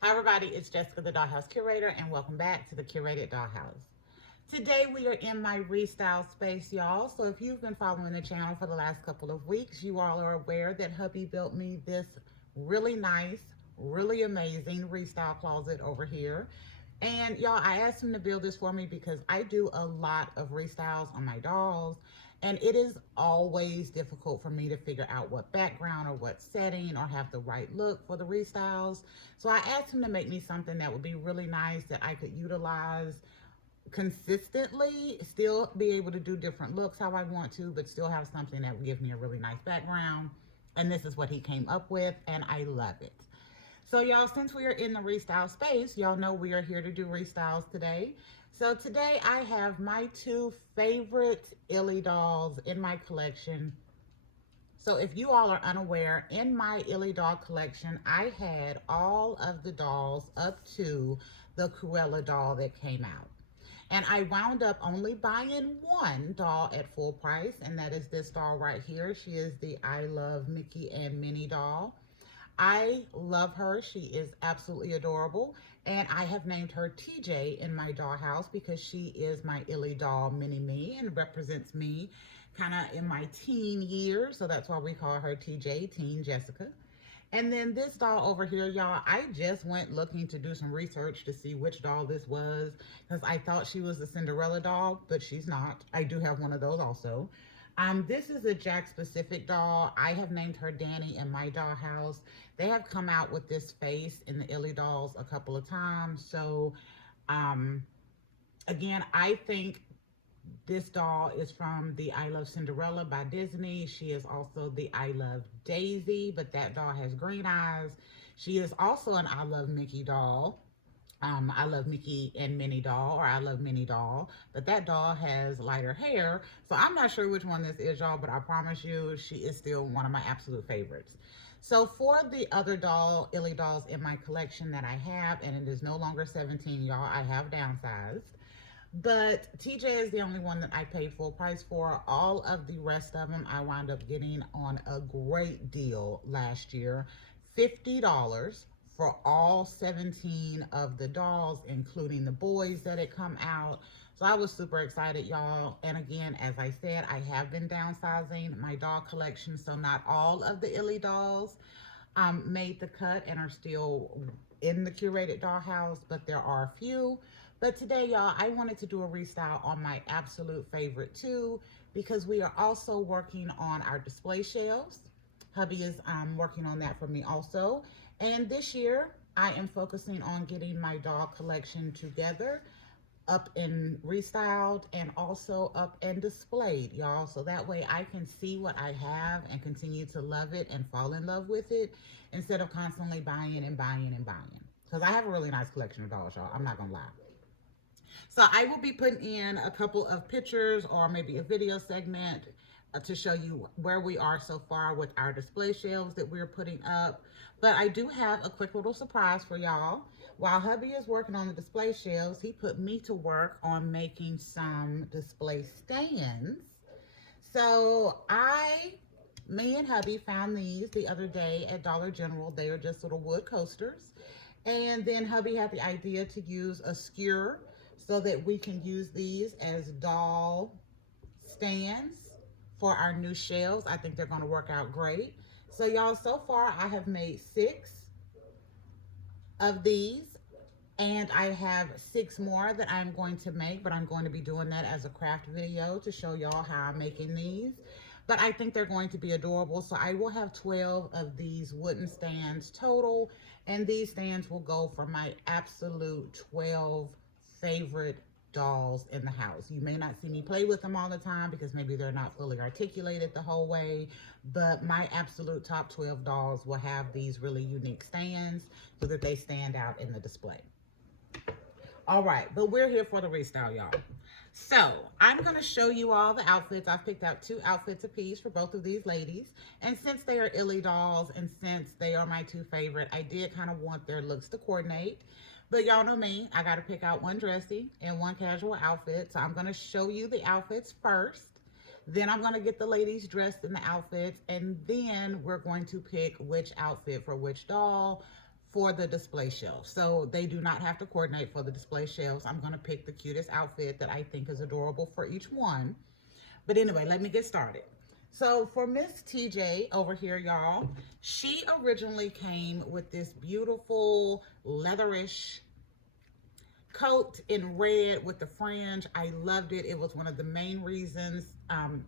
Hi everybody, it's Jessica the Dollhouse Curator and welcome back to the Curated Dollhouse. Today we are in my restyle space, y'all. So if you've been following the channel for the last couple of weeks, you all are aware that hubby built me this really nice, really amazing restyle closet over here. And y'all, I asked him to build this for me because I do a lot of restyles on my dolls. And it is always difficult for me to figure out what background or what setting or have the right look for the restyles. So I asked him to make me something that would be really nice that I could utilize consistently, still be able to do different looks how I want to, but still have something that would give me a really nice background. And this is what he came up with, and I love it. So y'all, since we are in the restyle space, y'all know we are here to do restyles today. So today I have my two favorite ILY dolls in my collection. So if you all are unaware, in my ILY doll collection, I had all of the dolls up to the Cruella doll that came out. And I wound up only buying one doll at full price, and that is this doll right here. She is the I Love Mickey and Minnie doll. I love her. She is absolutely adorable. And I have named her TJ in my dollhouse because she is my ILY doll mini me and represents me kind of in my teen years. So that's why we call her TJ, Teen Jessica. And then this doll over here, y'all, I just went looking to do some research to see which doll this was because I thought she was the Cinderella doll, but she's not. I do have one of those also. This is a Jack specific doll. I have named her Danny in my dollhouse. They have come out with this face in the ILY dolls a couple of times. So, um, again, I think this doll is from the I Love Cinderella by Disney. She is also the I Love Daisy, but that doll has green eyes. She is also an I Love Mickey doll. I Love Mickey and Minnie doll, or I Love Minnie doll, but that doll has lighter hair. So I'm not sure which one this is, y'all, but I promise you she is still one of my absolute favorites. So for the other doll, ILY dolls in my collection that I have, and it is no longer 17, y'all, I have downsized. But TJ is the only one that I paid full price for. All of the rest of them I wound up getting on a great deal last year. $50 for all 17 of the dolls, including the boys that had come out. So I was super excited, y'all. And again, as I said, I have been downsizing my doll collection. So not all of the ILY dolls made the cut and are still in the curated dollhouse, but there are a few. But today, y'all, I wanted to do a restyle on my absolute favorite too, because we are also working on our display shelves. Hubby is working on that for me also. And this year, I am focusing on getting my doll collection together, up and restyled, and also up and displayed, y'all. So that way I can see what I have and continue to love it and fall in love with it instead of constantly buying and buying and buying. Because I have a really nice collection of dolls, y'all. I'm not going to lie. So I will be putting in a couple of pictures or maybe a video segment to show you where we are so far with our display shelves that we're putting up. But I do have a quick little surprise for y'all. While hubby is working on the display shelves, he put me to work on making some display stands. So me and hubby found these the other day at Dollar General. They are just little wood coasters. And then hubby had the idea to use a skewer so that we can use these as doll stands for our new shelves. I think they're going to work out great. So y'all, so far I have made 6 of these, and I have 6 more that I'm going to make, but I'm going to be doing that as a craft video to show y'all how I'm making these. But I think they're going to be adorable. So I will have 12 of these wooden stands total, and these stands will go for my absolute 12 favorite dolls in the house. You may not see me play with them all the time because maybe they're not fully articulated the whole way, but my absolute top 12 dolls will have these really unique stands so that they stand out in the display. All right, but we're here for the restyle, y'all. So I'm going to show you all the outfits. I've picked out 2 outfits apiece for both of these ladies. And since they are ILY dolls and since they are my 2 favorite, I did kind of want their looks to coordinate. But y'all know me, I got to pick out one dressy and one casual outfit. So I'm going to show you the outfits first. Then I'm going to get the ladies dressed in the outfits. And then we're going to pick which outfit for which doll for the display shelf. So they do not have to coordinate for the display shelves. I'm going to pick the cutest outfit that I think is adorable for each one. But anyway, let me get started. So for Miss TJ over here, y'all, she originally came with this beautiful leatherish coat in red with the fringe. I loved it. It was one of the main reasons.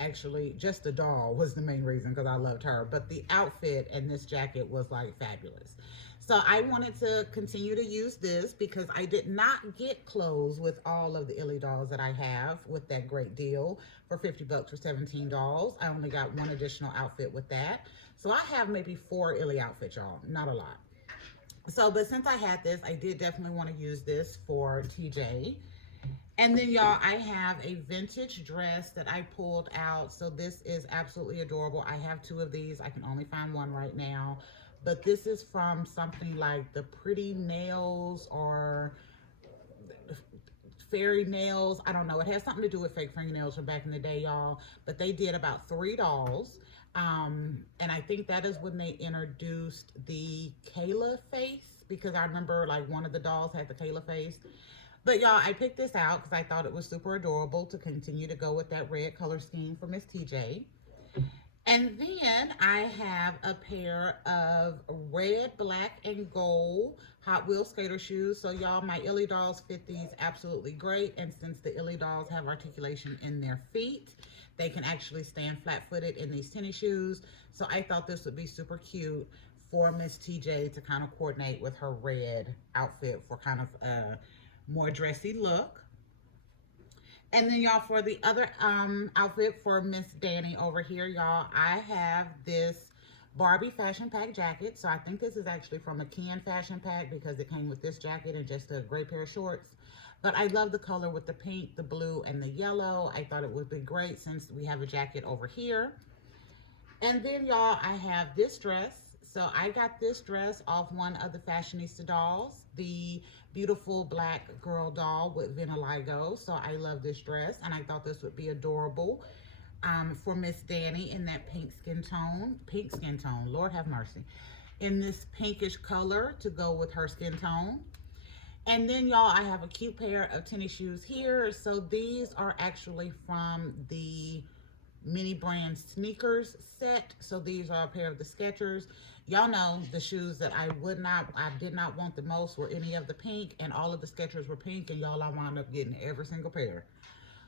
Actually, just the doll was the main reason because I loved her. But the outfit and this jacket was like fabulous. So I wanted to continue to use this because I did not get clothes with all of the ILY dolls that I have with that great deal for 50 bucks for 17 dolls. I only got one additional outfit with that. So I have maybe 4 ILY outfits, y'all. Not a lot. So, but since I had this, I did definitely want to use this for TJ. And then, y'all, I have a vintage dress that I pulled out. So this is absolutely adorable. I have 2 of these. I can only find one right now. But this is from something like the Pretty Nails or Fairy Nails. I don't know. It has something to do with fake fingernails from back in the day, y'all. But they did about 3 dolls. And I think that is when they introduced the Kayla face, because I remember like one of the dolls had the Kayla face. But y'all, I picked this out because I thought it was super adorable to continue to go with that red color scheme for Miss TJ. And then I have a pair of red, black, and gold Hot Wheels skater shoes. So y'all, my ILY dolls fit these absolutely great. And since the ILY dolls have articulation in their feet, they can actually stand flat-footed in these tennis shoes. So I thought this would be super cute for Miss TJ to kind of coordinate with her red outfit for kind of a more dressy look. And then y'all, for the other outfit for Miss Danny over here, y'all, I have this Barbie Fashion Pack jacket. So I think this is actually from a Ken Fashion Pack because it came with this jacket and just a gray pair of shorts. But I love the color with the pink, the blue, and the yellow. I thought it would be great since we have a jacket over here. And then, y'all, I have this dress. So I got this dress off one of the Fashionista dolls, the beautiful black girl doll with vitiligo. So I love this dress, and I thought this would be adorable for Miss Danny in that pink skin tone, Lord have mercy, in this pinkish color to go with her skin tone. And then, y'all, I have a cute pair of tennis shoes here. So these are actually from the Minnie brand sneakers set. So these are a pair of the Skechers. Y'all know the shoes that I did not want the most were any of the pink, and all of the Skechers were pink, and y'all, I wound up getting every single pair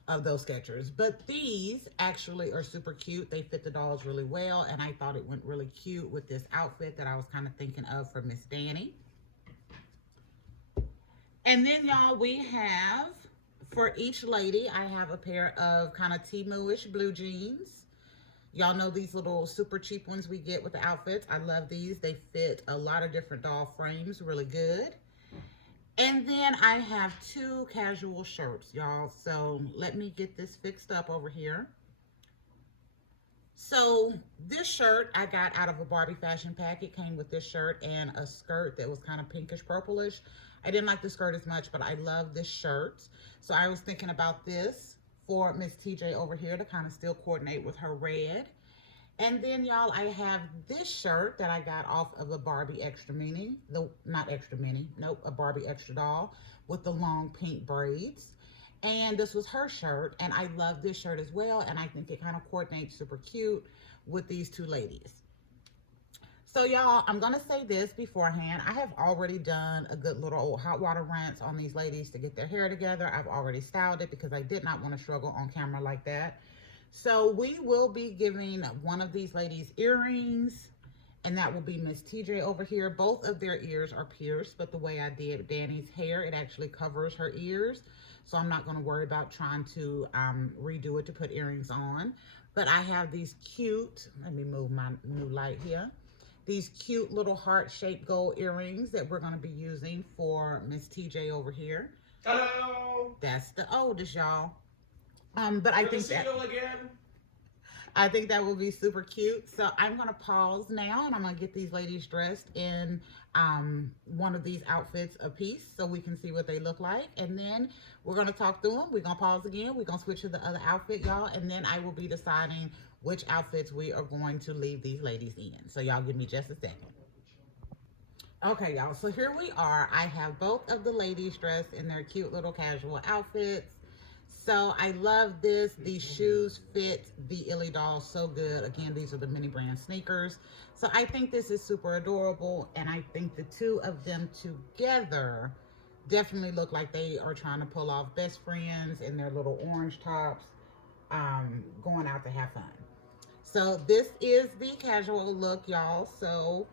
of those Skechers. But these actually are super cute. They fit the dolls really well, and I thought it went really cute with this outfit that I was kind of thinking of for Miss Danny. And then, y'all, we have, for each lady, I have a pair of kind of Temu-ish blue jeans. Y'all know these little super cheap ones we get with the outfits. I love these. They fit a lot of different doll frames really good. And then I have 2 casual shirts, y'all. So let me get this fixed up over here. So this shirt I got out of a Barbie Fashion Pack. It came with this shirt and a skirt that was kind of pinkish purplish. I didn't like the skirt as much, but I love this shirt. So I was thinking about this for Miss TJ over here to kind of still coordinate with her red. And then, y'all, I have this shirt that I got off of a Barbie Extra Mini. Not Extra Mini, nope, a Barbie Extra Doll with the long pink braids. And this was her shirt, and I love this shirt as well, and I think it kind of coordinates super cute with these 2 ladies. So, y'all, I'm going to say this beforehand. I have already done a good little old hot water rinse on these ladies to get their hair together. I've already styled it because I did not want to struggle on camera like that. So we will be giving one of these ladies earrings, and that will be Miss TJ over here. Both of their ears are pierced, but the way I did Danny's hair, it actually covers her ears. So I'm not going to worry about trying to redo it to put earrings on. But I have these cute, let me move my new light here. These cute little heart-shaped gold earrings that we're going to be using for Miss TJ over here. Hello. That's the oldest, y'all. But I think that will be super cute. So I'm going to pause now, and I'm going to get these ladies dressed in one of these outfits a piece so we can see what they look like. And then we're going to talk through them. We're going to pause again. We're going to switch to the other outfit, y'all. And then I will be deciding which outfits we are going to leave these ladies in. So y'all give me just a second. Okay, y'all, so here we are. I have both of the ladies dressed in their cute little casual outfits. So I love this. These shoes fit the ILY doll so good. Again, these are the Minnie brand sneakers. So I think this is super adorable. And I think the two of them together definitely look like they are trying to pull off best friends in their little orange tops, going out to have fun. So this is the casual look, y'all. So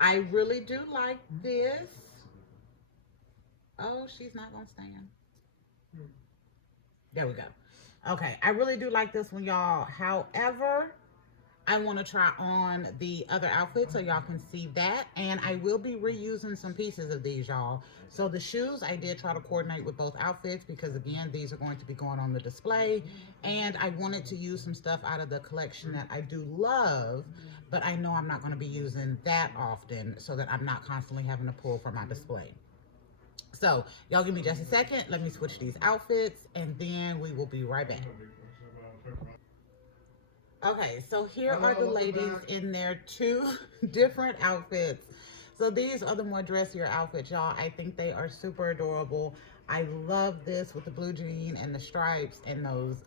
I really do like this. Oh, she's not gonna stand. There we go. Okay, I really do like this one, y'all. However, I want to try on the other outfit so y'all can see that. And I will be reusing some pieces of these, y'all. So the shoes, I did try to coordinate with both outfits because, again, these are going to be going on the display. And I wanted to use some stuff out of the collection that I do love, but I know I'm not going to be using that often so that I'm not constantly having to pull from my display. So y'all give me just a second. Let me switch these outfits and then we will be right back. Okay, so here are the ladies in their two different outfits. So these are the more dressier outfits, y'all. I think they are super adorable. I love this with the blue jean and the stripes and those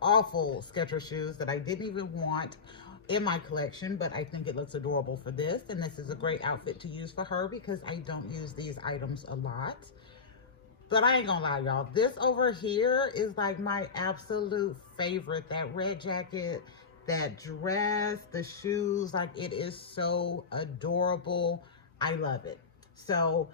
awful Skechers shoes that I didn't even want in my collection, but I think it looks adorable for this. And this is a great outfit to use for her because I don't use these items a lot. But I ain't gonna lie, y'all. This over here is like my absolute favorite. That red jacket, that dress, the shoes, like it is so adorable. I love it. So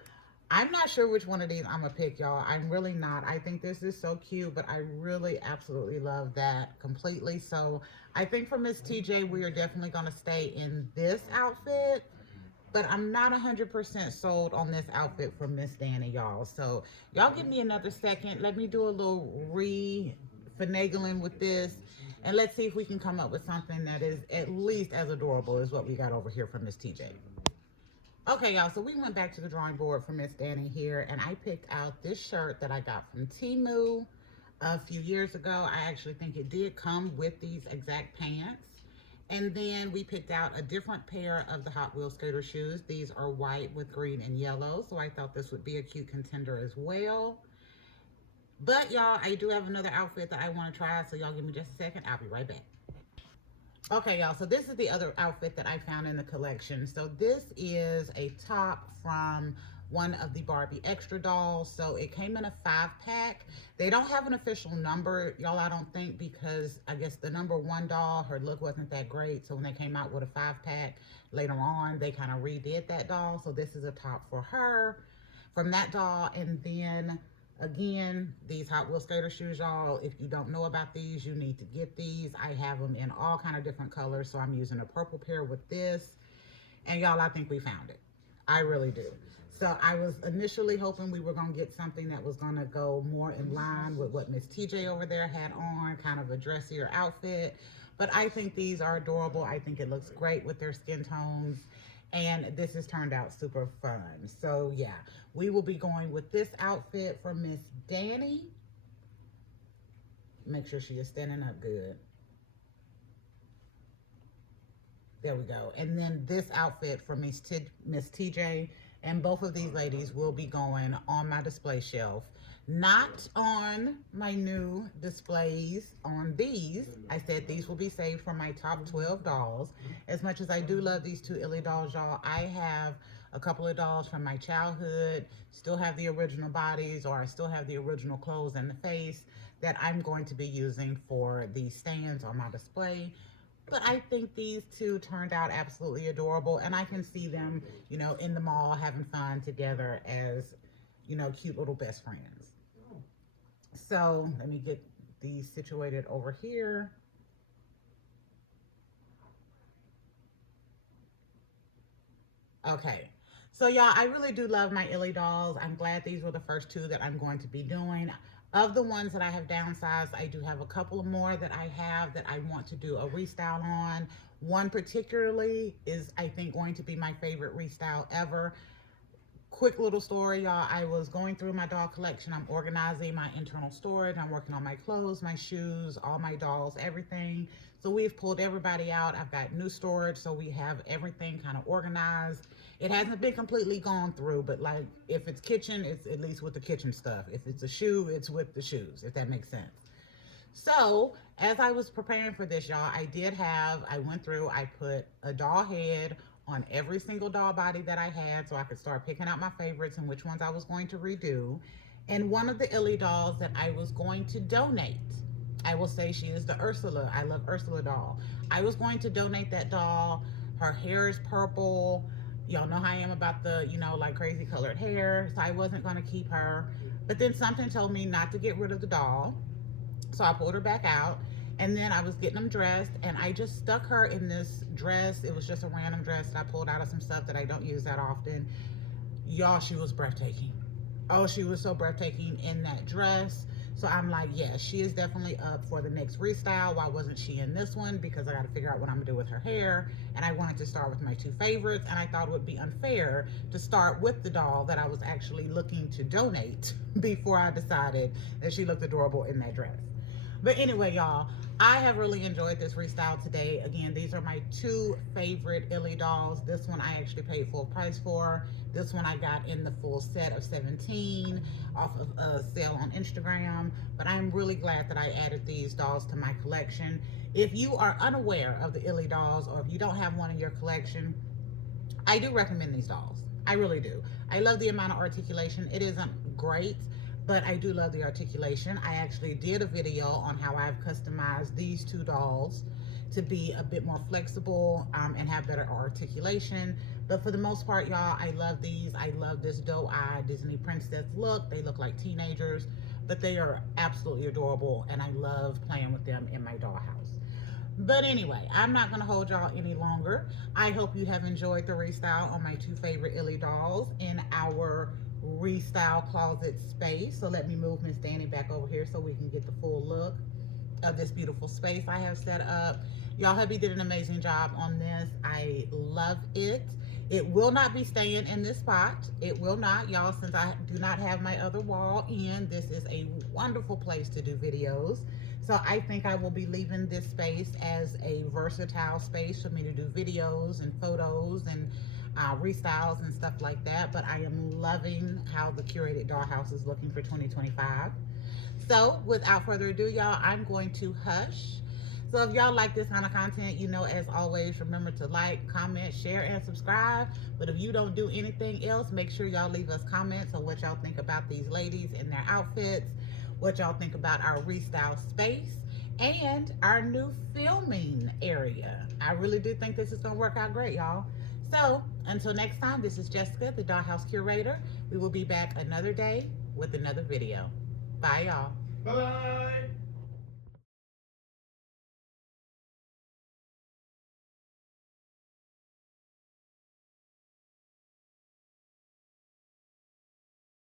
I'm not sure which one of these I'm gonna pick, y'all. I'm really not. I think this is so cute, but I really absolutely love that completely. So I think for Miss TJ, we are definitely gonna stay in this outfit, but I'm not 100% sold on this outfit from Miss Danny, y'all. So y'all give me another second. Let me do a little finagling with this, and let's see if we can come up with something that is at least as adorable as what we got over here from Miss TJ. Okay, y'all, so we went back to the drawing board for Miss Danny here, and I picked out this shirt that I got from Temu a few years ago. I actually think it did come with these exact pants. And then we picked out a different pair of the Hot Wheels skater shoes. These are white with green and yellow, so I thought this would be a cute contender as well. But y'all, I do have another outfit that I want to try, so y'all give me just a second. I'll be right back. Okay, y'all, so this is the other outfit that I found in the collection. So this is a top from one of the Barbie extra dolls. So it came in a 5-pack. They don't have an official number, y'all, I don't think, because I guess the number 1 doll, her look wasn't that great. So when they came out with a 5-pack later on, they kind of redid that doll. So this is a top for her from that doll. And then again, these Hot Wheels skater shoes, y'all, if you don't know about these, you need to get these. I have them in all kind of different colors, so I'm using a purple pair with this. And y'all, I think we found it. I really do. So I was initially hoping we were going to get something that was going to go more in line with what Miss TJ over there had on, kind of a dressier outfit. But I think these are adorable. I think it looks great with their skin tones. And this has turned out super fun. So yeah, we will be going with this outfit for Miss Danny. Make sure she is standing up good. There we go. And then this outfit for Miss TJ. And both of these ladies will be going on my display shelf. Not on my new displays on these. I said these will be saved for my top 12 dolls. As much as I do love these two ILY dolls, y'all, I have a couple of dolls from my childhood, still have the original bodies, or I still have the original clothes and the face that I'm going to be using for the stands on my display. But I think these two turned out absolutely adorable, and I can see them, you know, in the mall having fun together as, you know, cute little best friends. So let me get these situated over here. Okay. So y'all, I really do love my ILY dolls. I'm glad these were the first two that I'm going to be doing. Of the ones that I have downsized, I do have a couple of more that I have that I want to do a restyle on. One particularly is, I think, going to be my favorite restyle ever. quick little story, y'all. I was going through my doll collection. I'm organizing my internal storage. I'm working on my clothes, my shoes, all my dolls, everything. So we've pulled everybody out. I've got new storage, so we have everything kind of organized. It hasn't been completely gone through, but like if it's kitchen, it's at least with the kitchen stuff. If it's a shoe, it's with the shoes, if that makes sense. So as I was preparing for this, y'all, I went through, I put a doll head on every single doll body that I had so I could start picking out my favorites and which ones I was going to redo. And one of the ILY dolls that I was going to donate, I will say she is the Ursula. I love Ursula doll. I was going to donate that doll. Her hair is purple. Y'all know how I am about the, like crazy colored hair. So I wasn't going to keep her. But then something told me not to get rid of the doll. So I pulled her back out, and then I was getting them dressed, and I just stuck her in this dress. It was just a random dress that I pulled out of some stuff that I don't use that often. Y'all, she was breathtaking. Oh, she was so breathtaking in that dress. So I'm like, yeah, she is definitely up for the next restyle. Why wasn't she in this one? Because I got to figure out what I'm gonna do with her hair. And I wanted to start with my two favorites. And I thought it would be unfair to start with the doll that I was actually looking to donate before I decided that she looked adorable in that dress. But anyway, y'all, I have really enjoyed this restyle today. Again, these are my two favorite ILY dolls. This one I actually paid full price for. This one I got in the full set of 17 off of a sale on Instagram. But I'm really glad that I added these dolls to my collection. If you are unaware of the ILY dolls, or if you don't have one in your collection, I do recommend these dolls. I really do. I love the amount of articulation. It isn't great, but I do love the articulation. I actually did a video on how I've customized these two dolls to be a bit more flexible and have better articulation. But for the most part, y'all, I love these. I love this doe-eye Disney princess look. They look like teenagers, but they are absolutely adorable, and I love playing with them in my dollhouse. But anyway, I'm not going to hold y'all any longer. I hope you have enjoyed the restyle on my two favorite ILY dolls in our restyle closet space. So let me move Miss Danny back over here so we can get the full look of this beautiful space I have set up. Y'all, hubby did an amazing job on this. I love it. It will not be staying in this spot. It will not, y'all, since I do not have my other wall in. This is a wonderful place to do videos. So I think I will be leaving this space as a versatile space for me to do videos and photos and restyles and stuff like that. But I am loving how the curated dollhouse is looking for 2025. So without further ado, y'all, I'm going to hush. So if y'all like this kind of content, as always, remember to like, comment, share, and subscribe. But if you don't do anything else, make sure y'all leave us comments on what y'all think about these ladies and their outfits, what y'all think about our restyle space, and our new filming area. I really do think this is going to work out great, y'all. So until next time, this is Jessica, the Dollhouse Curator. We will be back another day with another video. Bye, y'all. Bye.